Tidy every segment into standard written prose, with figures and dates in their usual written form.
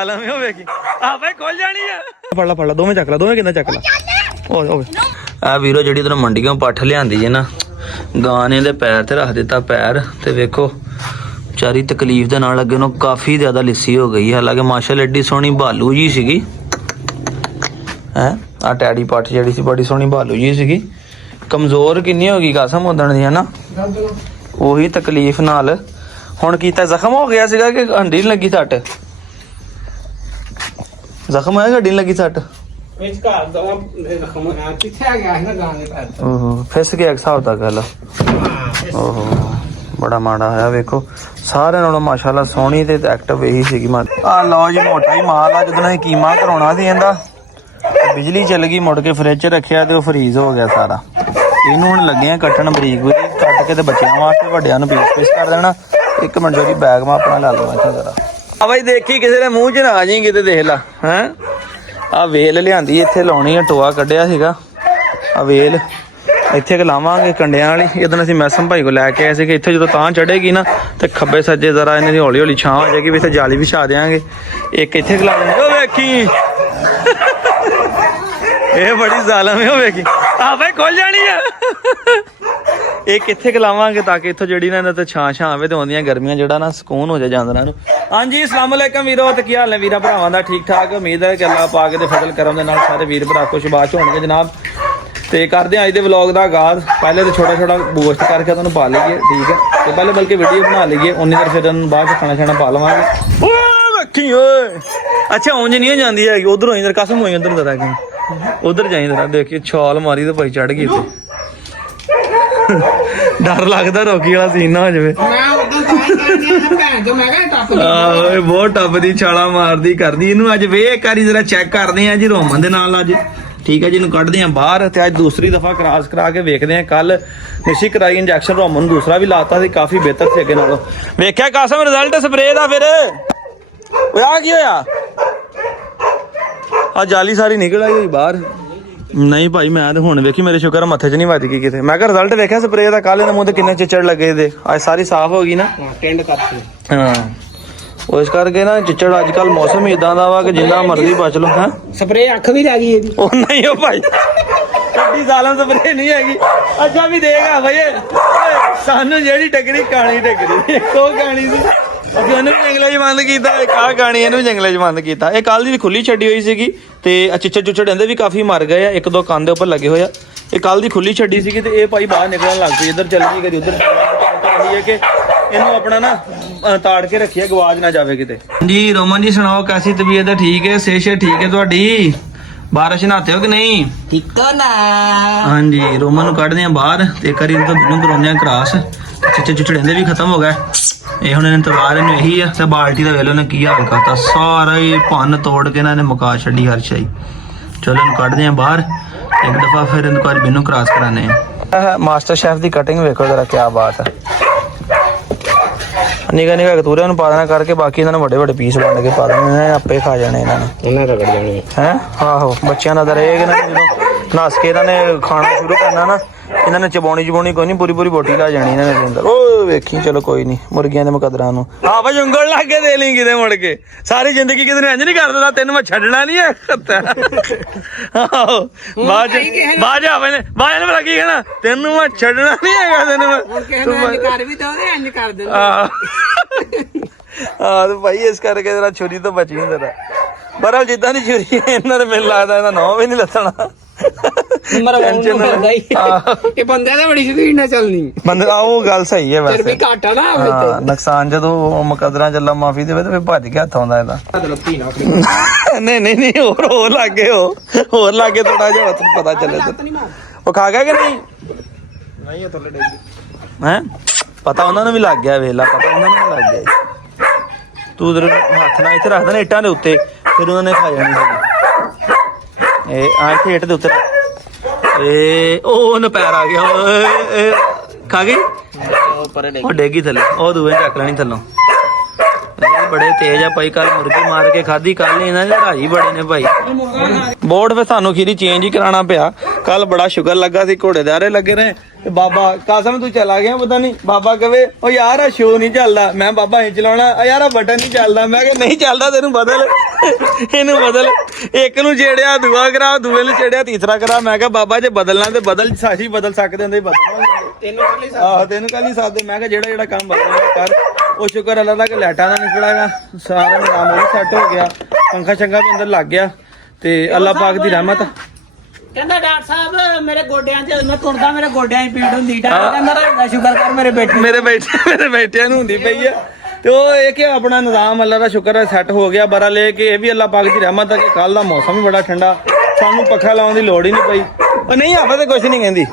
ਜ਼ਾਲਮ ਹੋ ਵੇਖੀ ਆ ਬਈ ਖੁੱਲ ਜਾਣੀ ਆ ਫੜ ਲਾ ਦੋਵੇਂ ਚੱਕ ਲਾ ਦੋਵੇਂ ਕਿੰਨਾ ਚੱਕ ਲਾ ਓਏ ਆ ਵੀਰੋ ਜਿਹੜੀ ਤੈਨੂੰ ਮੰਡੀਆਂ ਪੱਠ ਲਿਆਂਦੀ ਹੈ ਨਾ ਗਾਂ ਨੇ ਇਹਦੇ ਪੈਰ ਤੇ ਰੱਖ ਦਿੱਤਾ ਪੈਰ ਤੇ ਵੇਖੋ ਵਿਚਾਰੀ ਤਕਲੀਫ ਦੇ ਨਾਲ ਅੱਗੇ ਨੂੰ ਕਾਫੀ ਜ਼ਿਆਦਾ ਲਿੱਸੀ ਹੋ ਗਈ। ਹਾਲਾਂਕਿ ਮਾਸ਼ਾਅੱਲਾ ਏਡੀ ਸੋਹਣੀ ਭਾਲੂ ਜੀ ਸੀਗੀ ਹੈ ਆ ਟੈਡੀ ਪੱਠ ਜਿਹੜੀ ਸੀ ਬੜੀ ਸੋਹਣੀ ਭਾਲੂ ਜੀ ਸੀਗੀ। ਕਮਜ਼ੋਰ ਕਿੰਨੀ ਹੋ ਗਈ ਕਸਮ ਉਦਣ ਦੀ ਹੈ ਨਾ ਉਹੀ ਤਕਲੀਫ ਨਾਲ ਹੁਣ ਕੀਤਾ ਜ਼ਖਮ ਹੋ ਗਿਆ ਸੀਗਾ ਕਿ ਹੱਡੀ ਲੱਗੀ ਸੱਟ ਜ਼ਖਮ ਹੋਇਆ ਹੱਡੀ ਲੱਗੀ ਸੱਟ ਫਿਸ ਗਿਆ ਹਿਸਾਬ ਦਾ ਗੱਲ ਓਹੋ ਬੜਾ ਮਾੜਾ ਹੋਇਆ ਵੇਖੋ ਸਾਰਿਆਂ ਨਾਲੋਂ ਮਾਸ਼ਾਅੱਲਾ ਸੋਹਣੀ ਤੇ ਐਕਟਿਵ ਇਹੀ ਸੀਗੀ ਆ ਲਓ ਜੀ ਮੋਟਾ ਹੀ ਮਾਲ ਆ ਜਦੋਂ ਅਸੀਂ ਕੀਮਾ ਕਰਾਉਣਾ ਸੀ ਇਹਦਾ ਬਿਜਲੀ ਚੱਲ ਗਈ ਮੁੜ ਕੇ ਫਰਿੱਜ 'ਚ ਰੱਖਿਆ ਤੇ ਉਹ ਫਰੀਜ਼ ਹੋ ਗਿਆ ਸਾਰਾ। ਇਹਨੂੰ ਹੁਣ ਲੱਗੇ ਆ ਕੱਟਣ ਬਰੀਕ ਬਰੀਕ ਕੱਟ ਕੇ ਤੇ ਬੱਚਿਆਂ ਵਾਸਤੇ ਵੱਡਿਆਂ ਨੂੰ ਪੀਸ ਕਰ ਦੇਣਾ। ਇੱਕ ਮਿੰਟ ਜਿਹੜੀ ਬੈਗ ਮੈਂ ਆਪਣਾ ਲੈ ਲਵਾਂ ਇੱਥੇ ਜ਼ਰਾ ਆ ਬਾਈ ਦੇਖੀ ਕਿਸੇ ਦੇ ਮੂੰਹ 'ਚ ਨਾ ਆ ਜਾਈਂ ਕਿਤੇ ਦੇਖ ਲਾ ਹੈਂ ਆ ਵੇਲ ਲਿਆਂਦੀ ਇੱਥੇ ਲਾਉਣੀ ਆ ਟੋਆ ਕੱਢਿਆ ਸੀਗਾ ਆ ਵੇਲ ਇੱਥੇ ਕਿ ਲਾਵਾਂਗੇ ਕੰਡਿਆਂ ਵਾਲੀ ਇਹਦੋਂ ਅਸੀਂ ਮੈਸਮ ਭਾਈ ਕੋਲ ਲੈ ਕੇ ਆਏ ਸੀ ਕਿ ਇੱਥੇ ਜਦੋਂ ਤਾਂ ਚੜੇਗੀ ਨਾ ਤੇ ਖੱਬੇ ਸੱਜੇ ਜ਼ਰਾ ਇਹਨਾਂ ਦੀ ਹੌਲੀ ਹੌਲੀ ਛਾਂ ਹੋ ਜਾਏਗੀ ਵੀ ਇੱਥੇ ਜਾਲੀ ਵਿਛਾ ਦਿਆਂਗੇ ਇੱਕ ਇੱਥੇ ਲਾ ਦੇਣਗੇ ਉਹ ਵੇਖੀ ਇਹ ਬੜੀ ਜ਼ਾਲਮ ਹੋ ਵੇਖੀ ਆ ਬਾਈ ਖੁੱਲ ਜਾਣੀ ਆ ਇਹ ਕਿੱਥੇ ਲਾਵਾਂਗੇ ਤਾਂ ਕਿ ਇੱਥੋਂ ਜਿਹੜੀ ਨਾ ਇਹਨਾਂ ਤੇ ਛਾਂ ਆਵੇ ਤੇ ਆਉਂਦੀਆਂ ਗਰਮੀਆਂ ਜਿਹੜਾ ਨਾ ਸਕੂਨ ਹੋ ਜਾ ਜਾਨਵਰਾਂ ਨੂੰ। ਹਾਂਜੀ ਅਸਲਾਮ ਅਲੈਕਮ ਵੀਰੋ ਤੇ ਕੀ ਹਾਲ ਨੇ ਵੀਰਾਂ ਭਰਾਵਾਂ ਦਾ ਠੀਕ ਠਾਕ ਉਮੀਦ ਹੈ ਕਿ ਅੱਲਾਹ ਪਾਕ ਦੇ ਫਜ਼ਲ ਕਰਮ ਦੇ ਨਾਲ ਸਾਰੇ ਵੀਰ ਭਰਾ ਖੁਸ਼ਬਾਸ਼ ਹੋਣਗੇ ਜਨਾਬ। ਤੇ ਕਰਦੇ ਹਾਂ ਅੱਜ ਦੇ ਵਲੌਗ ਦਾ ਆਗਾਜ਼। ਪਹਿਲੇ ਤਾਂ ਛੋਟਾ ਬੂਸਟ ਕਰਕੇ ਤੁਹਾਨੂੰ ਪਾ ਲਈਏ ਠੀਕ ਹੈ ਤੇ ਪਹਿਲੇ ਬਲਕਿ ਵੀਡੀਓ ਬਣਾ ਲਈਏ ਉਨੀ ਦੇਰ ਫਿਰ ਬਾਅਦ ਚ ਖਾਣਾ ਛਾਣਾ ਪਾ ਲਵਾਂਗੇ। ਓਏ ਵੇਖੀ ਓਏ ਅੱਛਾ ਉਂਝ ਨਹੀਂ ਜਾਂਦੀ ਹੈਗੀ ਉਧਰੋਂ ਇੰਦਰ ਕਸਮ ਹੋਈ ਉਧਰ ਜ਼ਰਾ ਕਿ ਉਧਰ ਜਾਈ ਜ਼ਰਾ ਦੇਖੀ ਛਾਲ ਮਾਰੀ ਤੇ ਭਾਈ ਚੜ ਗਈ ਇੱਥੇ ਡਰ ਲੱਗਦਾ ਰੋਕੀ ਵਾਲਾ ਸੀਨ ਨਾ ਹੋ ਜਾਵੇ। ਬਹੁਤ ਟੱਪਦੀ ਛਾਲਾ ਮਾਰਦੀ ਕਰਦੀ ਇਹਨੂੰ ਅੱਜ ਵੇ ਇੱਕ ਵਾਰੀ ਜ਼ਰਾ ਚੈੱਕ ਕਰਦੇ ਆ ਜੀ ਰੋਮਨ ਦੇ ਨਾਲ ਅੱਜ ਠੀਕ ਹੈ ਜੀ ਇਹਨੂੰ ਕੱਢਦੇ ਆ ਬਾਹਰ ਤੇ ਅੱਜ ਦੂਸਰੀ ਦਫਾ ਕਰਾਸ ਕਰਾ ਕੇ ਵੇਖਦੇ ਆ। ਕੱਲ ਨਿਸ਼ੀ ਕਰਾਈ ਇੰਜੈਕਸ਼ਨ ਰੋਮਨ ਨੂੰ ਦੂਸਰਾ ਵੀ ਲਾਤਾ ਸੀ ਕਾਫੀ ਬਿਹਤਰ ਸੀ ਅੱਗੇ ਨਾਲੋਂ। ਵੇਖਿਆ ਕਾਸਮ ਰਿਜ਼ਲਟ ਸਪਰੇ ਦਾ ਫਿਰ ਓਏ ਆ ਕੀ ਹੋਇਆ ਆ ਜਾਲੀ ਸਾਰੀ ਨਿਕਲ ਆਈ ਹੋਈ ਬਾਹਰ ਨਹੀਂ ਭਾਈ ਮੈਂ ਤੇ ਹੁਣ ਵੇਖੀ ਮੇਰੇ ਸ਼ੁਕਰ ਮੱਥੇ 'ਚ ਨਹੀਂ ਵੱਜ ਗਈ ਕਿਤੇ। ਮੈਂ ਕਿਹਾ ਰਿਜ਼ਲਟ ਵੇਖਿਆ ਸਪਰੇ ਦਾ ਕੱਲ ਇਹਦੇ ਮੂੰਹ ਤੇ ਕਿੰਨੇ ਚਿੱਚੜ ਲੱਗੇ ਦੇ ਅੱਜ ਸਾਰੀ ਸਾਫ਼ ਹੋ ਗਈ ਨਾ ਟੈਂਡ ਕਰਤੀ ਹਾਂ ਉਹ ਇਸ ਕਰਕੇ ਨਾ ਚਿੱਚੜ ਅੱਜ ਕੱਲ ਮੌਸਮ ਹੀ ਇਦਾਂ ਦਾ ਵਾ ਕਿ ਜਿੰਨਾ ਮਰਜ਼ੀ ਬਚ ਲਓ ਹਾਂ ਸਪਰੇ ਅੱਖ ਵੀ ਰਹਿ ਗਈ ਇਹਦੀ ਉਹ ਨਹੀਂ ਉਹ ਭਾਈ ਐਡੀ ਜ਼ਾਲਮ ਸਪਰੇ ਨਹੀਂ ਹੈਗੀ ਅੱਛਾ ਵੀ ਦੇਗਾ ਭਾਈ ਸਾਨੂੰ ਜਿਹੜੀ ਟੱਕਰੀ ਕਾਣੀ ਟੱਕਰੀ ਇੱਕੋ ਕਾਣੀ ਸੀ ਅਸੀਂ ਉਹਨੂੰ ਵੀ ਜੰਗਲੇ 'ਚ ਬੰਦ ਕੀਤਾ ਆਹ ਗਾਣੀ ਇਹਨੂੰ ਜੰਗਲੇ 'ਚ ਬੰਦ ਕੀਤਾ। ਇਹ ਕੱਲ ਦੀ ਖੁੱਲੀ ਛੱਡੀ ਹੋਈ ਸੀਗੀ ਤੇ ਚਿੱਚੜ ਚੁੱਚੜ ਇਹਦੇ ਵੀ ਕਾਫੀ ਮਰ ਗਏ ਆ ਇੱਕ ਦੋ ਕੰਨ ਦੇ ਉੱਪਰ ਲੱਗੇ ਹੋਏ ਆ। ਇਹ ਕੱਲ ਦੀ ਖੁੱਲੀ ਛੱਡੀ ਸੀਗੀ ਤੇ ਇਹ ਭਾਈ ਬਾਹਰ ਨਿਕਲਣ ਲੱਗ ਪਈ ਇੱਧਰ ਚੱਲ ਗਈ ਕਦੀ ਉੱਧਰ ਹੈ ਕਿ ਇਹਨੂੰ ਆਪਣਾ ਨਾ ਤਾੜ ਕੇ ਰੱਖਿਆ ਗਵਾਚ ਨਾ ਜਾਵੇ ਕਿਤੇ। ਜੀ ਰੋਮਨ ਜੀ ਸੁਣਾਓ ਕੈਸੀ ਤਬੀਅਤ ਹੈ ਠੀਕ ਹੈ ਸਿਹਤ ਠੀਕ ਹੈ ਤੁਹਾਡੀ ਬਾਰਿਸ਼ ਨਹਾਤੇ ਹੋ ਕਿ ਨਹੀਂ ਠੀਕ ਨਾ ਹਾਂਜੀ ਰੋਮਨ ਨੂੰ ਕੱਢਦੇ ਆ ਬਾਹਰ ਤੇ ਇੱਕ ਵਾਰੀ ਇਹਨੂੰ ਮੈਨੂੰ ਕਰਾਉਂਦੇ ਆ ਕਰਾਸ ਚਿੱਚੜ ਚੁੱਚੜ ਇਹਦੇ ਵੀ ਖਤਮ ਹੋ ਗਏ। ਇਹ ਹੁਣ ਇਹਨੇ ਤਵਾਰ ਇਹਨੂੰ ਇਹੀ ਆ ਤੇ ਬਾਲਟੀ ਦਾ ਵੇਲੇ ਉਹਨੇ ਕੀ ਹਾਲ ਕਰਤਾ ਸਾਰਾ ਹੀ ਭੰਨ ਤੋੜ ਕੇ ਨਾ ਇਹਨੇ ਮੁਕਾ ਛੱਡੀ ਹਰ ਸ਼ਾਈ। ਚਲੋ ਇਹਨੂੰ ਕੱਢਦੇ ਆ ਬਾਹਰ ਇੱਕ ਦਫਾ ਫਿਰ ਇਹਨੂੰ ਕਰ ਮੈਨੂੰ ਕ੍ਰਾਸ ਕਰਾਣੇ ਆ। ਮਾਸਟਰ ਸ਼ੈਫ ਦੀ ਕਟਿੰਗ ਵੇਖੋ ਜਰਾ ਕੀ ਬਾਤ ਹੈ ਨਿਗਾ ਨਿਗਾ ਕਤੂਰੇ ਨੂੰ ਪਾ ਦੇਣਾ ਕਰਕੇ ਬਾਕੀ ਇਹਨਾਂ ਨੂੰ ਵੱਡੇ ਵੱਡੇ ਪੀਸ ਵੰਡ ਕੇ ਪਾ ਦੇਣੇ ਆਪੇ ਖਾ ਜਾਣੇ ਇਹਨਾਂ ਨੇ ਉਹਨਾਂ ਰਗੜ ਜਾਣੇ ਹੈ ਆਹੋ ਬੱਚਿਆਂ ਦਾ ਰਹੇਗਾ ਨਾ ਜਦੋਂ ਨਸ ਕੇ ਇਹਨਾਂ ਨੇ ਖਾਣਾ ਸ਼ੁਰੂ ਕਰਨਾ ਨਾ ਇਹਨਾਂ ਨੇ ਚਬਾਉਣੀ ਕੋਈ ਨਹੀਂ ਪੂਰੀ ਬੋਟੀ ਲਾ ਜਾਣੀ ਇਹਨਾਂ ਨੇ ਅੰਦਰ ਉਹ ਵੇਖੀ ਚਲੋ ਕੋਈ ਨਹੀਂ ਮੁਰਗੀਆਂ ਦੇ ਮੁਕੱਦਰਾਂ ਨੂੰ ਆ ਭਾਈ ਉਂਗਲ ਲਾ ਕੇ ਦੇ ਲਈ ਕਿਤੇ ਮੁੜ ਕੇ ਸਾਰੀ ਜ਼ਿੰਦਗੀ ਕਿਤੇ ਨੂੰ ਇੰਜ ਨਹੀਂ ਕਰ ਦਿੰਦਾ ਤੈਨੂੰ ਮੈਂ ਛੱਡਣਾ ਨਹੀਂ ਹੈ ਆਹੋ ਬਾਜ ਆਵੇ ਨੇ ਬਾਜ ਨੇ ਲੱਗੀ ਕਹਿਣਾ ਤੈਨੂੰ ਮੈਂ ਛੱਡਣਾ ਨਹੀਂ ਹੈਗਾ ਤੈਨੂੰ ਮੈਂ ਕਰ ਵੀ ਦੋ ਇੰਜ ਕਰ ਦਿੰਦਾ ਹਾਂ ਤੇ ਭਾਈ ਇਸ ਕਰਕੇ ਜਰਾ ਛੁਰੀ ਤੋਂ ਬਚੀ ਜਰਾ ਬਰਲ ਜਿੱਦਾਂ ਦੀ ਛੁਰੀ ਇਹਨਾਂ ਨੇ ਮੈਨੂੰ ਲੱਗਦਾ ਇਹਦਾ ਨਾਂ ਵੀ ਨਹੀਂ ਲੱਥਣਾ ਇਹ ਬੰਦੇ ਦਾ ਬੜੀ ਸਪੀਡ ਨਾਲ ਚੱਲਣੀ ਬੰਦੇ ਉਹ ਗੱਲ ਸਹੀ ਹੈ ਵੈਸੇ ਘਾਟਾ ਨਾ ਹਾਂ ਨੁਕਸਾਨ ਜਦੋਂ ਮੁਕੱਦਰਾਂ ਚੱਲਾ ਮਾਫੀ ਦੇਵੇ ਤੇ ਫਿਰ ਭੱਜ ਕੇ ਹੱਥ ਆਉਂਦਾ ਇਹਦਾ ਨਹੀਂ ਹੋਰ ਲਾਗੇ ਥੋੜਾ ਜਿਹਾ ਪਤਾ ਚੱਲੇ ਉਹ ਖਾ ਗਿਆ ਕਿ ਨਹੀਂ ਹੈ ਪਤਾ ਉਹਨਾਂ ਨੂੰ ਵੀ ਲੱਗ ਗਿਆ ਵੇਲਾ ਪਤਾ ਉਹਨਾਂ ਨੂੰ ਵੀ ਲੱਗ ਗਿਆ ਤੂੰ ਉਧਰ ਹੱਥ ਨਾਲ ਇੱਥੇ ਰੱਖ ਦੇਣਾ ਇੱਟਾਂ ਦੇ ਉੱਤੇ ਫਿਰ ਉਹਨਾਂ ਨੇ ਖਾ ਜਾਣੀ ਸੀ ਇਹ ਆ ਇੱਥੇ ਇੱਟ ਦੇ ਉੱਤੇ ਇਹ ਉਹ ਪੈਰ ਆ ਗਿਆ ਖਾ ਗਈ ਉਹ ਡੇਗੀ ਥੱਲੇ ਉਹ ਦੂਏ ਚੱਕ ਲੈਣੀ ਥੱਲੋਂ ਬੜੇ ਤੇਜ਼ ਆ ਭਾਈ ਕੱਲ ਮੁਰਗੀ ਮਾਰ ਕੇ ਖਾਧੀ ਕੱਲ ਇਹਨਾਂ ਦੇ ਰਾਜੀ ਬੜੇ ਨੇ ਭਾਈ ਬੋਰਡ ਫਿਰ ਸਾਨੂੰ ਖੀਰੀ ਚੇਂਜ ਹੀ ਕਰਾਉਣਾ ਪਿਆ ਕੱਲ ਬੜਾ ਸ਼ੁਕਰ ਲੱਗਾ ਸੀ ਘੋੜੇ ਦੇ ਆਰੇ ਲੱਗੇ ਨੇ ਤੇ ਬਾਬਾ ਕਾਸਮ ਤੂੰ ਚਲਾ ਗਿਆ ਪਤਾ ਨਹੀਂ ਬਾਬਾ ਕਵੇ ਉਹ ਯਾਰ ਆ ਸ਼ੋ ਨਹੀਂ ਚੱਲਦਾ ਮੈਂ ਬਾਬਾ ਇਹ ਚਲਾਉਣਾ ਯਾਰ ਆ ਬਟਨ ਨਹੀਂ ਚੱਲਦਾ ਮੈਂ ਕਿਹਾ ਨਹੀਂ ਚੱਲਦਾ ਤੈਨੂੰ ਬਦਲ ਇਹਨੂੰ ਬਦਲ, ਇੱਕ ਨੂੰ ਛੇੜਿਆ ਦੂਆ ਕਰਾ, ਦੂਏ ਨੂੰ ਛੇੜਿਆ ਤੀਸਰਾ ਕਰਾ। ਮੈਂ ਕਿਹਾ ਬਾਬਾ ਜੇ ਬਦਲਣਾ ਤੇ ਬਦਲ, ਸਾਸ਼ੀ ਬਦਲ ਸਕਦੇ ਹੁੰਦੇ ਬਦਲ ਤੈਨੂੰ ਕੱਲ ਹੀ ਸਾਥ ਦੇ। ਮੈਂ ਕਿਹਾ ਜਿਹੜਾ ਕੰਮ ਬਦਲਣਾ ਕਰ। ਉਹ ਸ਼ੁਕਰ ਅੱਲਾ ਦਾ ਕਿ ਲਾਈਟਾਂ ਦਾ ਨਿਕਲਾਗਾ, ਸਾਰਾ ਨਿਜ਼ਾਮ ਉਹ ਸੈੱਟ ਹੋ ਗਿਆ, ਪੰਖਾ ਚੰਗਾ ਵੀ ਅੰਦਰ ਲੱਗ ਗਿਆ ਤੇ ਅੱਲਾ ਪਾਕ ਦੀ ਰਹਿਮਤ। ਕਹਿੰਦਾ ਡਾਕਟਰ ਸਾਹਿਬ ਮੇਰੇ ਗੋਡਿਆਂ 'ਚ ਮੈਂ ਤੁਰਦਾ ਮੇਰੇ ਗੋਡਿਆਂ 'ਚ ਪੀੜ ਹੁੰਦੀ। ਡਾਕਟਰ ਕਹਿੰਦਾ ਰੱਬ ਸ਼ੁਕਰ ਕਰ ਮੇਰੇ ਬੇਟਿਆਂ ਨੂੰ ਹੁੰਦੀ ਪਈ ਆ। ਤੇ ਉਹ ਇਹ ਕਿ ਆਪਣਾ ਨਿਜ਼ਾਮ ਅੱਲਾ ਦਾ ਸ਼ੁਕਰ ਹੈ ਸੈੱਟ ਹੋ ਗਿਆ। ਬਰਾ ਲੈ ਕੇ ਇਹ ਵੀ ਅੱਲਾ ਪਾਕ ਦੀ ਰਹਿਮਤ ਹੈ ਕਿ ਕੱਲ ਦਾ ਮੌਸਮ ਵੀ ਬੜਾ ਠੰਡਾ, ਸਾਨੂੰ ਪੱਖਾ ਲਾਉਣ ਦੀ ਲੋੜ ਹੀ ਨਹੀਂ ਪਈ। ਉਹ ਨਹੀਂ ਆਪਾਂ ਤੇ ਕੁਛ ਨਹੀਂ ਕਹਿੰਦੀ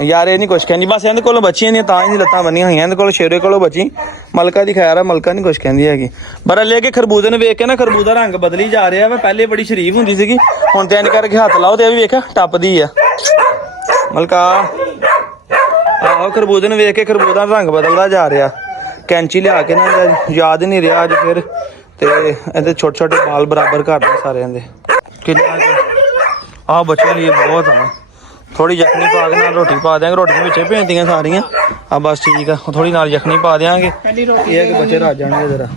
ਯਾਰ, ਇਹ ਨਹੀਂ ਕੁਛ ਕਹਿੰਦੀ, ਬਸ ਇਹਦੇ ਕੋਲੋਂ ਬੱਚੀਆਂ ਨਹੀਂ ਤਾਂ ਹੀ ਲੱਤਾਂ ਬੰਨੀਆਂ ਹੋਈਆਂ। ਇਹਦੇ ਕੋਲ ਸ਼ੇਰੇ ਕੋਲੋਂ ਬੱਚੀ, ਮਲਕਾ ਦੀ ਖੈਰ ਆ, ਮਲਕਾ ਨਹੀਂ ਕੁਛ ਕਹਿੰਦੀ ਹੈਗੀ। ਬਰਾ ਲੈ ਕੇ ਖਰਬੂਜ਼ੇ ਨੂੰ ਵੇਖ ਕੇ ਨਾ, ਖਰਬੂਜ਼ਾ ਰੰਗ ਬਦਲੀ ਜਾ ਰਿਹਾ ਵਾ। ਪਹਿਲੇ ਬੜੀ ਸ਼ਰੀਫ ਹੁੰਦੀ ਸੀਗੀ, ਹੁਣ ਤੇ ਇੰਜ ਕਰਕੇ ਹੱਥ ਲਾਓ ਤੇ ਇਹ ਵੀ ਵੇਖਿਆ ਟੱਪਦੀ ਆ ਮਲਕਾ। ਆਹੋ ਖਰਬੂਜ਼ੇ ਨੂੰ ਵੇਖ ਕੇ ਖਰਬੂਜ਼ਾ ਰੰਗ ਬਦਲਦਾ ਜਾ ਰਿਹਾ। ਕੈਂਚੀ ਲਿਆ ਕੇ ਨਾ ਯਾਦ ਨਹੀਂ ਰਿਹਾ ਅੱਜ ਫਿਰ, ਤੇ ਇਹਦੇ ਛੋਟੇ ਛੋਟੇ ਬਾਲ ਬਰਾਬਰ ਕਰ ਦੇ ਸਾਰਿਆਂ ਦੇ। ਕਿੰਨਾ ਆਹ ਬੱਚਿਆਂ ਲਈ ਬਹੁਤ ਆ। ਥੋੜੀ ਯਖਣੀ ਪਾ ਕੇ ਨਾਲ ਰੋਟੀ ਪਾ ਦਿਆਂਗੇ, ਰੋਟੀ ਦੇ ਵਿੱਚੇ ਭੇਜਦੀਆਂ ਸਾਰੀਆਂ ਆ ਬਸ ਠੀਕ ਆ। ਥੋੜੀ ਨਾਲ ਯਖਣੀ ਪਾ ਦਿਆਂਗੇ, ਇਹ ਹੈ ਕਿ ਬੱਚੇ ਰੱਜ ਜਾਣਗੇ ਜਰਾ।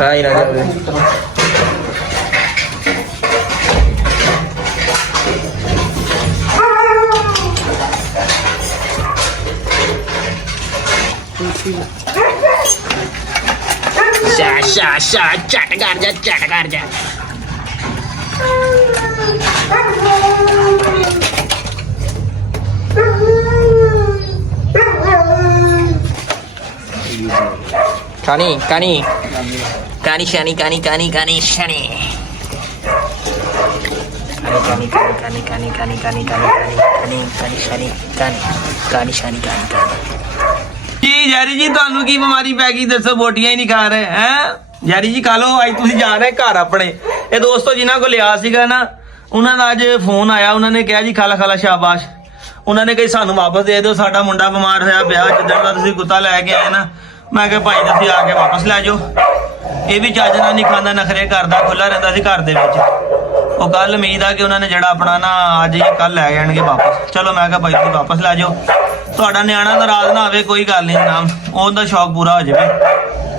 ਆਈ ਨਾ ਜਾਵੇ ਸ਼ਾ ਝਟ ਕਰ ਜਾ। ਕਾਨੀ ਸ਼ਨੀ ਕੀ ਜੈਰੀ ਜੀ ਤੁਹਾਨੂੰ ਕੀ ਬਿਮਾਰੀ ਪੈ ਗਈ ਦੱਸੋ? ਬੋਟੀਆਂ ਹੀ ਨਹੀਂ ਖਾ ਰਹੇ ਹੈ ਜੈਰੀ ਜੀ? ਕਹ ਲੋ ਅੱਜ ਤੁਸੀਂ ਜਾ ਰਹੇ ਘਰ ਆਪਣੇ। ਇਹ ਦੋਸਤੋ ਜਿਨ੍ਹਾਂ ਕੋਲ ਲਿਆ ਸੀਗਾ ਨਾ, ਉਹਨਾਂ ਦਾ ਅੱਜ ਫੋਨ ਆਇਆ। ਉਹਨਾਂ ਨੇ ਕਿਹਾ ਜੀ ਖਾਲਾ ਸ਼ਾਬਾਸ਼। ਉਹਨਾਂ ਨੇ ਕਹੀ ਸਾਨੂੰ ਵਾਪਸ ਦੇ ਦਿਓ, ਸਾਡਾ ਮੁੰਡਾ ਬਿਮਾਰ ਹੋਇਆ ਪਿਆ। ਜਿੱਦਣ ਦਾ ਤੁਸੀਂ ਕੁੱਤਾ ਲੈ ਕੇ ਆਏ ਨਾ, ਮੈਂ ਕਿਹਾ ਭਾਈ ਤੁਸੀਂ ਆ ਕੇ ਵਾਪਸ ਲੈ ਜਾਓ। ਇਹ ਵੀ ਚੱਜ ਨਾਲ ਨਹੀਂ ਖਾਂਦਾ, ਨਖਰੇ ਕਰਦਾ, ਖੁੱਲਾ ਰਹਿੰਦਾ ਸੀ ਘਰ ਦੇ ਵਿੱਚ। ਉਹ ਕੱਲ ਉਮੀਦ ਆ ਕਿ ਉਹਨਾਂ ਨੇ ਜਿਹੜਾ ਆਪਣਾ ਨਾ ਅੱਜ ਜਾਂ ਕੱਲ ਲੈ ਜਾਣਗੇ ਵਾਪਸ। ਚਲੋ ਮੈਂ ਕਿਹਾ ਭਾਈ ਤੁਸੀਂ ਵਾਪਸ ਲੈ ਜਾਓ, ਤੁਹਾਡਾ ਨਿਆਣਾ ਨਾਰਾਜ਼ ਨਾ ਹੋਵੇ, ਕੋਈ ਗੱਲ ਨਹੀਂ ਜਨਾਬ, ਉਹਦਾ ਸ਼ੌਕ ਪੂਰਾ ਹੋ ਜਾਵੇ।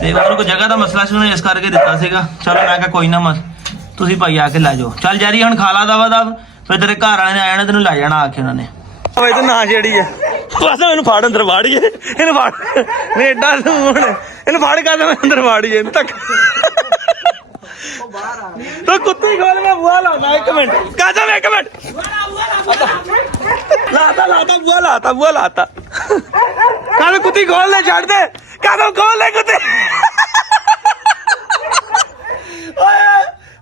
ਤੇ ਉਹਨਾਂ ਕੋਈ ਜਗ੍ਹਾ ਦਾ ਮਸਲਾ ਸੀ, ਉਹਨੇ ਇਸ ਕਰਕੇ ਦਿੱਤਾ ਸੀਗਾ। ਚਲੋ ਮੈਂ ਕਿਹਾ ਕੋਈ ਨਾ ਤੁਸੀਂ ਭਾਈ ਆ ਕੇ ਲੈ ਜਾਓ। ਚੱਲ ਜੈਰੀ ਹੁਣ ਖਾ ਲਾ ਦਵਾ ਦਵ, ਫਿਰ ਤੇਰੇ ਘਰ ਵਾਲੇ ਨੇ ਆ ਜਾਣਾ, ਤੈਨੂੰ ਲੈ ਜਾਣਾ ਆ ਕੇ ਉਹਨਾਂ ਨੇ। ਓਏ ਤੇ ਨਾ ਜਿਹੜੀ ਹੈ ਬਸ ਮੈਨੂੰ ਫੜ ਅੰਦਰ ਵਾੜੀਏ, ਇਹਨੂੰ ਫੜ ਮੈਂ ਏਡਾ ਹੁਣ ਇਹਨੂੰ ਫੜ ਕੇ ਮੈਂ ਅੰਦਰ ਵਾੜੀਏ ਤੱਕ ਤੂੰ ਕੁੱਤੀ ਖੋਲ, ਮੈਂ ਬੂਹਾ ਲਾਉਂਦਾ। ਇੱਕ ਮਿੰਟ ਕਾਜਾ, ਇੱਕ ਮਿੰਟ ਲਾਤਾ ਬੂਹਾ ਲਾਤਾ ਕਾਹਨੂੰ ਕੁੱਤੀ ਖੋਲ ਲੈ, ਛੱਡ ਦੇ ਕਾਹਨੂੰ ਖੋਲ ਲੈ ਕੁੱਤੀ।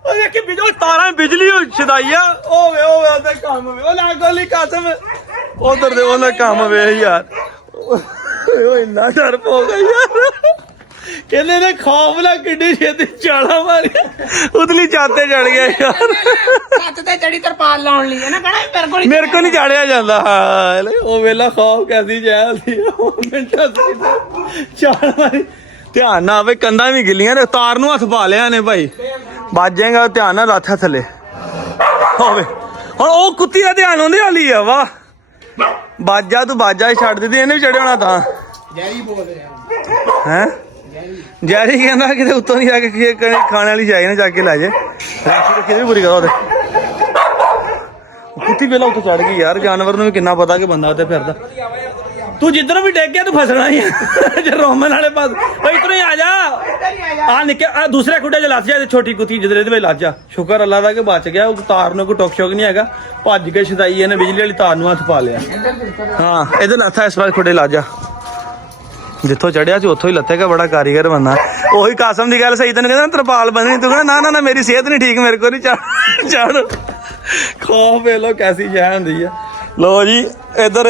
ਉਹ ਦੇਖੀ ਬਿਜਲੀ ਤਾਰਾਂ ਬਿਜਲੀ ਛਦਾਈ ਆ। ਓਵੇ ਉਹਦੇ ਕੰਮ ਵੇ, ਉਹ ਲਾ ਗੋਲੀ ਕਾਸਮ ਉਧਰ ਦੇ ਉਹਦਾ ਕੰਮ ਵੇ ਯਾਰ। ਉਹ ਇੰਨਾ ਡਰ ਪੋ ਗਿਆ ਯਾਰ। ਕਹਿੰਦੇ ਨੇ ਖੌਫ ਨਾਲ ਕਿੱਡੀ ਛੇਤੀ ਚਾਲਾ ਮਾਰਿਆ, ਉਤਲੀ ਚਾਤੇ ਚੜ ਗਿਆ ਯਾਰ। ਛੱਤ ਤੇ ਚੜੀ ਤਰਪਾਲ ਲਾਉਣ ਲਈ ਨਾ ਕਹਣਾ ਮੇਰੇ ਕੋ ਨਹੀਂ ਚਾੜਿਆ ਜਾਂਦਾ। ਹਾਂ ਉਹ ਵੇਲਾ ਖੌਫ ਕੈਸੀ ਜਾਇਆ ਸੀ, ਮਿੰਟਾਂ ਚਾਲ ਮਾਰੀ। ਧਿਆਨ ਨਾਲ ਆਵੇ, ਕੰਧਾਂ ਵੀ ਗਿੱਲੀਆਂ ਨੇ, ਤਾਰ ਨੂੰ ਹੱਥ ਪਾ ਲਿਆ ਨੇ ਭਾਈ, ਵੱਜ ਜਾਏਗਾ। ਧਿਆਨ ਨਾਲ ਰੱਥ ਥੱਲੇ ਹੋਵੇ। ਹੁਣ ਉਹ ਕੁੱਤੀ ਦਾ ਧਿਆਨ ਹੁੰਦੀ ਵਾਲੀ ਆ। ਵਾਹ ਬਾਜਾ, ਤੂੰ ਬਾਜਾ ਹੀ ਛੱਡ ਦਿੱਤੀ, ਇਹਨੇ ਵੀ ਚੜਿਆ ਹੋਣਾ ਤਾਂ। ਜੈਰੀ ਬੋਲਦੇ ਹੈ ਜੈਰੀ ਕਹਿੰਦਾ ਕਿਤੇ ਉੱਤੋਂ ਨਹੀਂ ਆ ਕੇ ਖਾਣੇ ਵਾਲੀ ਜਾਏ ਨਾ, ਜਾ ਕੇ ਲੈ ਜੇ। ਰਾਸ਼ੀ ਰੱਖੀ ਵੀ ਪੂਰੀ ਕਰੋ ਉਹਦੇ। ਕੁੱਤੀ ਪਹਿਲਾਂ ਉੱਤੋਂ ਚੜ ਗਈ ਯਾਰ। ਜਾਨਵਰ ਨੂੰ ਵੀ ਕਿੰਨਾ ਪਤਾ ਕਿ ਬੰਦਾ ਉੱਤੇ ਫਿਰਦਾ। ਤੂੰ ਜਿੱਧਰੋਂ ਵੀ ਡਿੱਗ ਗਿਆ ਤੂੰ ਫਸਣਾ ਹੀ ਹੈ। ਜੇ ਰੋਮਨ ਵਾਲੇ ਪਾਸ ਭਾਈ ਇਤਨੇ ਆ ਜਾ, ਆ ਨਿੱਕੇ ਆ ਦੂਸਰੇ ਖੁੱਡੇ 'ਚ ਲੱਜ ਜਾ। ਛੋਟੀ ਕੁੱਤੀ ਜਿੱਧਰ ਇਹਦੇ ਵਿੱਚ ਲੱਜ ਜਾ। ਸ਼ੁਕਰ ਅੱਲਾ ਦਾ ਕਿ ਬਚ ਗਿਆ। ਉਹ ਤਾਰ ਨੂੰ ਕੋਈ ਟੁੱਕ ਸ਼ੁਕ ਨਹੀਂ ਹੈਗਾ। ਭੱਜ ਕੇ ਛਦਾਈ ਇਹਨੇ ਬਿਜਲੀ ਵਾਲੀ ਤਾਰ ਨੂੰ ਹੱਥ ਪਾ ਲਿਆ। ਹਾਂ ਇਹਦੇ ਲੱਥਾ ਇਸ ਵਾਰ ਖੁੱਡੇ ਲੱਜ ਜਾ। ਜਿੱਥੋਂ ਚੜਿਆ ਸੀ ਉੱਥੋਂ ਹੀ ਲੱਥੇਗਾ। ਬੜਾ ਕਾਰੀਗਰ ਬੰਦਾ। ਉਹੀ ਕਾਸਮ ਦੀ ਗੱਲ ਸਹੀ, ਤੈਨੂੰ ਕਹਿੰਦਾ ਤਰਪਾਲ ਬੰਨਣੀ, ਤੂੰ ਕਹਿੰਦਾ ਨਾ ਮੇਰੀ ਸਿਹਤ ਨਹੀਂ ਠੀਕ, ਮੇਰੇ ਕੋਲ ਨਹੀਂ ਚੜ। ਖੌਫ ਵੇਖ ਲੋ ਕੈਸੀ ਜੈ ਹੁੰਦੀ ਆ। ਲੋ ਜੀ ਇੱਧਰ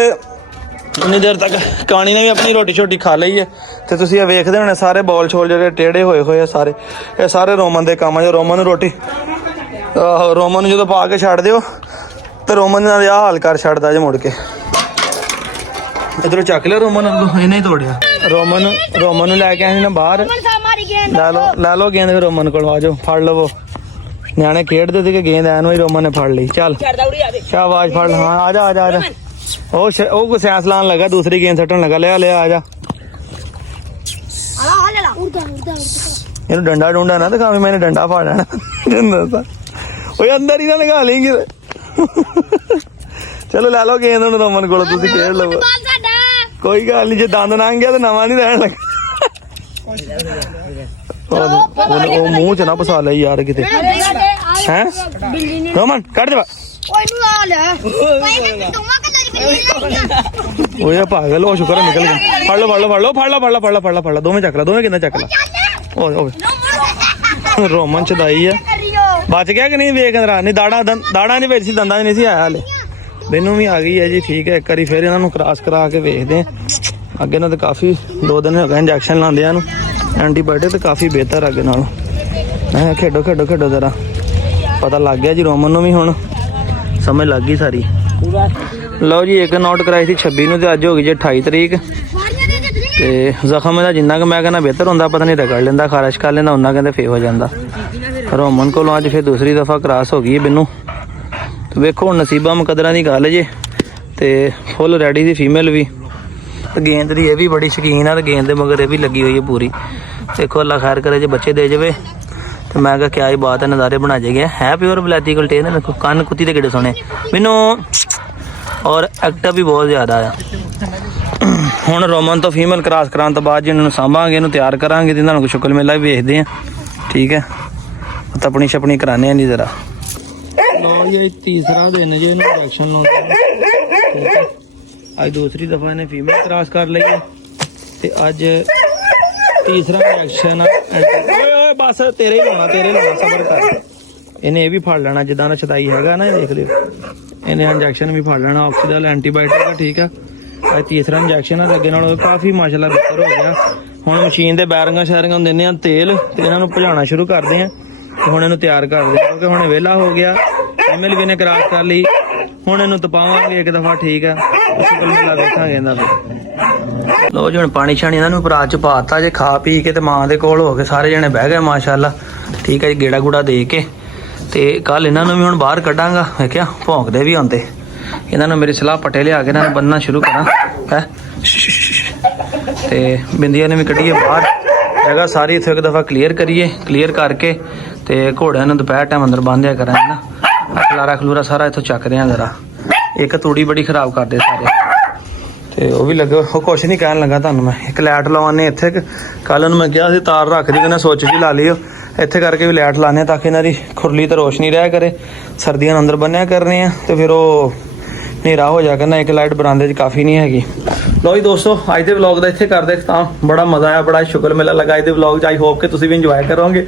ਉਨੀ ਦੇਰ ਤੱਕ ਕਾਣੀ ਨੇ ਵੀ ਆਪਣੀ ਰੋਟੀ ਛੋਟੀ ਖਾ ਲਈ ਹੈ। ਤੇ ਤੁਸੀਂ ਇਹ ਵੇਖਦੇ ਹੋਣੇ ਸਾਰੇ ਬੋਲ ਛੋਲ ਜਿਹੜੇ ਟੇੜੇ ਹੋਏ ਆ ਸਾਰੇ, ਇਹ ਸਾਰੇ ਰੋਮਨ ਦੇ ਕੰਮ ਆ। ਜੋ ਰੋਮਨ ਨੂੰ ਰੋਟੀ ਰੋਮਨ ਨੂੰ ਜਦੋਂ ਪਾ ਕੇ ਛੱਡ ਦਿਓ ਤੇ ਰੋਮਨ ਨਾਲ ਆਹ ਹਾਲ ਕਰ ਛੱਡਦਾ ਜੇ ਮੁੜ ਕੇ। ਇਧਰੋਂ ਚੱਕ ਲਿਆ ਰੋਮਨ, ਇਹਨੇ ਹੀ ਤੋੜਿਆ। ਰੋਮਨ ਨੂੰ ਲੈ ਕੇ ਆਏ ਨਾ ਬਾਹਰ। ਲੈ ਲਓ ਗੇਂਦ ਫਿਰ ਰੋਮਨ ਕੋਲ, ਆ ਜਾਓ ਫੜ ਲਵੋ। ਨਿਆਣੇ ਖੇਡਦੇ ਸੀ ਕਿ ਗੇਂਦ ਐਨ ਹੋਈ ਰੋਮਨ ਨੇ ਫੜ ਲਈ। ਚੱਲ ਸ਼ਾਬਾਸ਼ ਫੜ। ਹਾਂ ਆ ਜਾ ਆ ਜਾ ਆ ਜਾ। ਉਹ ਕੋ ਸਿਆਸ ਲਾਣ ਲੱਗਾ, ਦੂਸਰੀ ਗੇਂਦ ਸੱਟਣ ਲੱਗਾ। ਲਿਆ ਲਿਆ ਆ ਜਾ। ਇਹਨੂੰ ਡੰਡਾ ਡੁੰਡਾ ਨਾ ਦਿਖਾਵੇਂ, ਮੈਨੇ ਡੰਡਾ ਫੜ ਲੈਣਾ। ਓਏ ਅੰਦਰ ਹੀ ਨਾ ਲਗਾ ਲੇਂਗੇ। ਚਲੋ ਲੈ ਲਓ ਗੇਂਦ ਹੁਣ ਰੋਮਨ ਕੋਲ, ਤੁਸੀਂ ਖੇਡ ਲਵੋ। ਕੋਈ ਗੱਲ ਨਹੀਂ, ਜੇ ਦੰਦ ਲੰਘ ਗਿਆ ਤਾਂ ਨਵਾਂ ਨਹੀਂ ਰਹਿਣ ਲੱਗਾ। ਉਹ ਮੂੰਹ ਚ ਨਾ ਫਸਾ ਲੈ ਯਾਰ ਕਿਤੇ। ਹੈ ਰੋਮਨ ਕੱਢ ਦੇ। ਓਏ ਪਾਗਲ, ਉਹ ਸ਼ੁਕਰ ਨਿਕਲ ਗਿਆ। ਫੜ ਲਓ ਫੜ ਲਓ ਫੜ ਲਓ ਫੜ ਲਓ ਫੜ ਲਓ ਫੜ ਲਓ ਫੜ ਲਓ ਫੜ ਲਓ, ਦੋਵੇਂ ਚੱਕ ਲਾ, ਦੋਵੇਂ ਕਿੰਨਾ ਚੱਕ ਲਾ। ਓਏ ਰੋਮਨ ਚਦਾਈ ਆ। ਬਚ ਗਿਆ ਕਿ ਨਹੀਂ ਵੇਖ ਅੰਦਰਾ। ਨਹੀਂ ਦਾੜਾ ਨਹੀਂ ਵਿੱਚ ਸੀ, ਦੰਦਾਂ ਨਹੀਂ ਸੀ ਆਇਆ ਹਲੇ। ਮੈਨੂੰ ਵੀ ਆ ਗਈ ਹੈ ਜੀ। ਠੀਕ ਹੈ, ਇੱਕ ਵਾਰੀ ਫਿਰ ਇਹਨਾਂ ਨੂੰ ਕ੍ਰਾਸ ਕਰਾ ਕੇ ਵੇਖਦੇ ਆ। ਅੱਗੇ ਨਾਲ ਤਾਂ ਕਾਫੀ 2 ਦਿਨ ਹੋ ਗਏ ਇੰਜੈਕਸ਼ਨ ਲਾਉਂਦਿਆਂ ਨੂੰ। ਐਂਟੀਬਾਇਓਟਿਕ ਤਾਂ ਕਾਫੀ ਬਿਹਤਰ ਅੱਗੇ ਨਾਲੋਂ। ਖੇਡੋ ਖੇਡੋ ਖੇਡੋ ਜ਼ਰਾ। ਪਤਾ ਲੱਗ ਗਿਆ ਜੀ ਰੋਮਨ ਨੂੰ ਵੀ, ਹੁਣ ਸਮਝ ਲੱਗ ਗਈ ਸਾਰੀ। ਲਓ ਜੀ, ਇੱਕ ਨੋਟ ਕਰਾਈ ਸੀ 26 ਨੂੰ ਤੇ ਅੱਜ ਹੋ ਗਈ ਜੀ 28 ਤਰੀਕ। ਤੇ ਜ਼ਖਮ ਇਹਦਾ ਜਿੰਨਾ ਕੁ ਮੈਂ ਕਹਿੰਦਾ ਬਿਹਤਰ ਹੁੰਦਾ, ਪਤਾ ਨਹੀਂ ਰਗੜ ਲੈਂਦਾ, ਖਾਰਸ਼ ਕਰ ਲੈਂਦਾ, ਉਹਨਾਂ ਕਹਿੰਦੇ ਫੇ ਹੋ ਜਾਂਦਾ। ਰੋਮਨ ਕੋਲੋਂ ਅੱਜ ਫਿਰ ਦੂਸਰੀ ਦਫਾ ਕ੍ਰਾਸ ਹੋ ਗਈ ਬਿੰਨੂ। ਤੇ ਵੇਖੋ ਹੁਣ ਨਸੀਬਾਂ ਮੁਕੱਦਰਾਂ ਦੀ ਗੱਲ ਜੇ। ਤੇ ਫੁੱਲ ਰੈਡੀ ਦੀ ਫੀਮੇਲ ਵੀ। ਤੇ ਗੇਂਦ ਦੀ ਇਹ ਵੀ ਬੜੀ ਸ਼ੌਕੀਨ ਆ, ਤੇ ਗੇਂਦ ਦੇ ਮਗਰ ਇਹ ਵੀ ਲੱਗੀ ਹੋਈ ਹੈ ਪੂਰੀ। ਦੇਖੋ ਅੱਲਾ ਖੈਰ ਕਰੇ ਜੇ ਬੱਚੇ ਦੇ ਜਾਵੇ। ਤੇ ਮੈਂ ਕਿਹਾ ਕਿਆ ਹੀ ਬਾਤ ਹੈ, ਨਜ਼ਾਰੇ ਬਣਾ ਜਾਏਗੇ। ਹੈ ਪਿਓਰ ਬਲੈਤੀ ਕੋਲ ਟੇਨ। ਦੇਖੋ ਕੰਨ ਕੁੱਤੀ ਦੇ ਕਿਹੜੇ ਸੋਹਣੇ ਮੈਨੂੰ। ਔਰ ਐਕਟਿਵ ਵੀ ਬਹੁਤ ਜ਼ਿਆਦਾ ਆ। ਹੁਣ ਰੋਮਨ ਤੋਂ ਫੀਮੇਲ ਕ੍ਰਾਸ ਕਰਾਉਣ ਤੋਂ ਬਾਅਦ ਜੀ ਇਹਨਾਂ ਨੂੰ ਸਾਂਭਾਂਗੇ, ਇਹਨੂੰ ਤਿਆਰ ਕਰਾਂਗੇ ਤੇ ਇਹਨਾਂ ਨੂੰ ਸ਼ੁਕਲ ਮੇਲਾ ਵੀ ਵੇਖਦੇ ਆ। ਠੀਕ ਹੈ, ਤਪਣੀ ਛਪਣੀ ਕਰਾਉਂਦੇ ਆ ਜੀ ਜ਼ਰਾ। ਲਓ ਜੀ, ਤੀਸਰਾ ਦਿਨ ਜੀ ਇਹਨੂੰ ਇੰਜੈਕਸ਼ਨ ਲਾਉਂਦੇ। ਅੱਜ ਦੂਸਰੀ ਦਫਾ ਇਹਨੇ ਫੀਮੇਲ ਕ੍ਰਾਸ ਕਰ ਲਈ ਹੈ ਤੇ ਅੱਜ ਤੀਸਰਾ ਇੰਜੈਕਸ਼ਨ। ਓਏ ਬਸ ਤੇਰੇ ਹੀ ਲਾਉਣਾ, ਸਬਰ ਕਰ। ਇਹਨੇ ਇਹ ਵੀ ਫੜ ਲੈਣਾ ਜਿੱਦਾਂ ਦਾ ਛਦਾਈ ਹੈਗਾ ਨਾ, ਦੇਖ ਲਿਓ। ਇਹਨੇ ਇੰਜੈਕਸ਼ਨ ਵੀ ਫੜ ਲੈਣਾ, ਆਕਸੀਡਲ ਐਂਟੀਬਾਇਓਟਿਕ ਆ। ਠੀਕ ਆ, ਅੱਜ ਤੀਸਰਾ ਇੰਜੈਕਸ਼ਨ ਆ। ਅੱਗੇ ਨਾਲੋਂ ਕਾਫੀ ਮਾਸ਼ਾਅੱਲਾ ਬਿਹਤਰ ਹੋ ਗਿਆ। ਹੁਣ ਮਸ਼ੀਨ ਦੇ ਬੈਰਿੰਗਾਂ ਸ਼ੈਰਿੰਗਾਂ ਨੂੰ ਦਿੰਦੇ ਆ ਤੇਲ, ਤੇ ਇਹਨਾਂ ਨੂੰ ਭਜਾਉਣਾ ਸ਼ੁਰੂ ਕਰਦੇ ਆ। ਤੇ ਹੁਣ ਇਹਨੂੰ ਤਿਆਰ ਕਰਦੇ ਆ, ਕਿਉਂਕਿ ਹੁਣ ਵਿਹਲਾ ਹੋ ਗਿਆ। ਫੀਮੇਲ ਵੀ ਨੇ ਕ੍ਰਾਸ ਕਰ ਲਈ। ਹੁਣ ਇਹਨੂੰ ਤਪਾਵਾਂਗੇ ਇੱਕ ਦਫਾ। ਠੀਕ ਆ, ਸ਼ੁਕਲ ਮੇਲਾ ਵੇਖਾਂਗੇ ਇਹਦਾ ਫਿਰ। ਲੋ ਜੀ, ਹੁਣ ਪਾਣੀ ਛਾਣੀ ਇਹਨਾਂ ਨੂੰ ਭਰਾ ਚ ਪਾਤਾ ਜੇ। ਖਾ ਪੀ ਕੇ ਤੇ ਮਾਂ ਦੇ ਕੋਲ ਹੋ ਕੇ ਸਾਰੇ ਜਣੇ ਬਹਿ ਗਏ ਮਾਸ਼ਾਅੱਲਾ। ਠੀਕ ਹੈ ਜੀ, ਗੇੜਾ ਗੂੜਾ ਦੇ ਕੇ ਤੇ ਕੱਲ ਇਹਨਾਂ ਨੂੰ ਵੀ ਹੁਣ ਬਾਹਰ ਕੱਢਾਂਗਾ। ਵੇਖਿਆ ਭੌਂਕਦੇ ਵੀ ਆਉਂਦੇ। ਇਹਨਾਂ ਨੂੰ ਮੇਰੀ ਸਲਾਹ ਪੱਟੇ ਲਿਆ ਕੇ ਇਹਨਾਂ ਨੂੰ ਬੰਨਣਾ ਸ਼ੁਰੂ ਕਰਾਂ ਹੈ। ਤੇ ਬਿੰਦੀਆਂ ਨੇ ਵੀ ਕੱਢੀਏ ਬਾਹਰ। ਜਗ੍ਹਾ ਸਾਰੀ ਇੱਥੇ ਇੱਕ ਦਫਾ ਕਲੀਅਰ ਕਰੀਏ। ਕਲੀਅਰ ਕਰਕੇ ਤੇ ਘੋੜਿਆਂ ਨੂੰ ਦੁਪਹਿਰ ਟਾਈਮ ਅੰਦਰ ਬੰਨ੍ਹਿਆ ਕਰਾਂਗੇ ਨਾ। ਖਲਾਰਾ ਖਲੂਰਾ ਸਾਰਾ ਇੱਥੋਂ ਚੱਕ ਰਿਹਾ ਜ਼ਰਾ। ਇੱਕ ਤੂੜੀ ਬੜੀ ਖਰਾਬ ਕਰਦੇ ਸਾਰੇ। ਤੇ ਉਹ ਵੀ ਲੱਗਾ, ਉਹ ਕੁਛ ਨਹੀਂ ਕਹਿਣ ਲੱਗਾ ਤੁਹਾਨੂੰ। ਮੈਂ ਇੱਕ ਲਾਈਟ ਲਵਾਉਣੇ ਇੱਥੇ। ਕੱਲ ਨੂੰ ਮੈਂ ਕਿਹਾ ਸੀ ਤਾਰ ਰੱਖ ਦੀ, ਕਹਿੰਦਾ ਸੁੱਚ ਜੀ ਲਾ ਲਿਓ। ਇੱਥੇ ਕਰਕੇ ਵੀ ਲਾਈਟ ਲਾਉਂਦੇ ਤਾਂ ਕਿ ਇਹਨਾਂ ਦੀ ਖੁਰਲੀ ਤੇ ਰੋਸ਼ਨੀ ਰਹਿ ਕਰੇ। ਸਰਦੀਆਂ ਨੂੰ ਅੰਦਰ ਬੰਨਿਆ ਕਰਨੇ ਆ ਤੇ ਫਿਰ ਉਹ ਹਨੇਰਾ ਹੋ ਜਾ ਕਰਨਾ। ਇੱਕ ਲਾਈਟ ਬਰਾਂਦੇ 'ਚ ਕਾਫੀ ਨਹੀਂ ਹੈਗੀ। ਲੋ ਜੀ ਦੋਸਤੋ, ਅੱਜ ਦੇ ਵਲੌਗ ਦਾ ਇੱਥੇ ਕਰਦੇ ਤਾਂ। ਬੜਾ ਮਜ਼ਾ ਆਇਆ, ਬੜਾ ਸ਼ੁਕਰ ਮੇਲਾ ਲੱਗਾ ਅੱਜ ਦੇ ਵਲੌਗ 'ਚ। ਆਈ ਹੋਪ ਕਿ ਤੁਸੀਂ ਵੀ ਇੰਜੋਏ ਕਰੋਗੇ।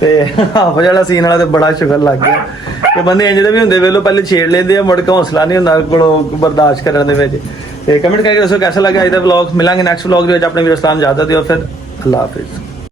ਤੇ ਹਾਫ ਵਾਲਾ ਸੀਨ ਵਾਲਾ ਤੇ ਬੜਾ ਸ਼ੁਕਰ ਲੱਗ ਗਿਆ। ਤੇ ਬੰਦੇ ਇੰਜ ਦੇ ਵੀ ਹੁੰਦੇ ਵੇਲੋ, ਪਹਿਲੇ ਛੇੜ ਲੈਂਦੇ ਆ, ਮੁੜ ਕੇ ਹੌਸਲਾ ਨਹੀਂ ਹੁੰਦਾ ਕੋਲੋਂ ਬਰਦਾਸ਼ਤ ਕਰਨ ਦੇ ਵਿੱਚ। ਤੇ ਕਮੈਂਟ ਕਰਕੇ ਦੱਸੋ ਕਿਹਦਾ ਲੱਗਾ ਅੱਜ ਦਾ ਵਲੌਗ। ਮਿਲਾਂਗੇ ਨੈਕਸਟ ਵਲੌਗ ਦੇ ਵਿੱਚ। ਆਪਣੇ ਵੀਰ ਇਸਲਾਮ ਇਜਾਜ਼ਤ ਦਿਓ, ਫਿਰ ਅੱਲਾ ਹਾਫਿਜ਼।